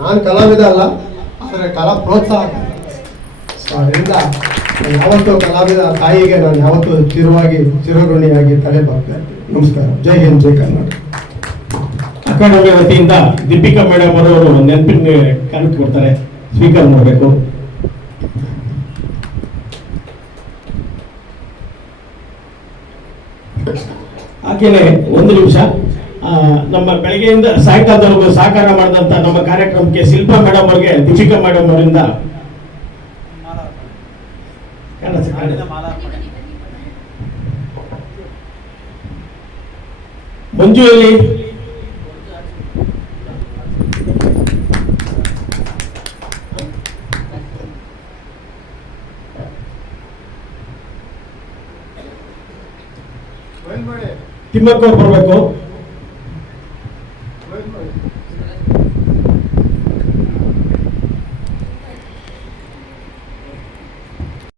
ನಾನು ಕಲಾವಿದ ಅಲ್ಲ, ಆದರೆ ಕಲಾ ಪ್ರೋತ್ಸಾಹ. ಅದರಿಂದ ಯಾವತ್ತೂ ಕಲಾವಿದ ತಾಯಿಗೆ ನಾನು ಯಾವತ್ತೂ ಚಿರಋಣಿಯಾಗಿ ತಲೆ ಬಾಗ್ತೇನೆ. ನಮಸ್ಕಾರ. ಜೈ ಹಿಂದ್, ಜೈ ಕರ್ನಾಟಕ. ಅಕಾಡೆಮಿ ವತಿಯಿಂದ ದೀಪಿಕಾ ಮೇಡಮ್ ಅವರು ನೆನಪಿನ ಕಾಣಿಕೆ ಕೊಡ್ತಾರೆ, ಸ್ವೀಕಾರ ಮಾಡಬೇಕು. ಹಾಗೇನೆ ಒಂದು ನಿಮಿಷ, ನಮ್ಮ ಬೆಳಗ್ಗೆಯಿಂದ ಸಾಯಂಕಾಲದವರೆಗೂ ಸಹಕಾರ ಮಾಡಿದಂತ ನಮ್ಮ ಕಾರ್ಯಕ್ರಮಕ್ಕೆ ಶಿಲ್ಪಾ ಮೇಡಮ್ ಅವರಿಗೆ ದೀಪಿಕಾ ಮೇಡಮ್ ಅವರಿಂದ ಮಂಜುಯಲ್ಲಿ ತಿಮ್ಮಕ್ಕ ಬರಬೇಕು.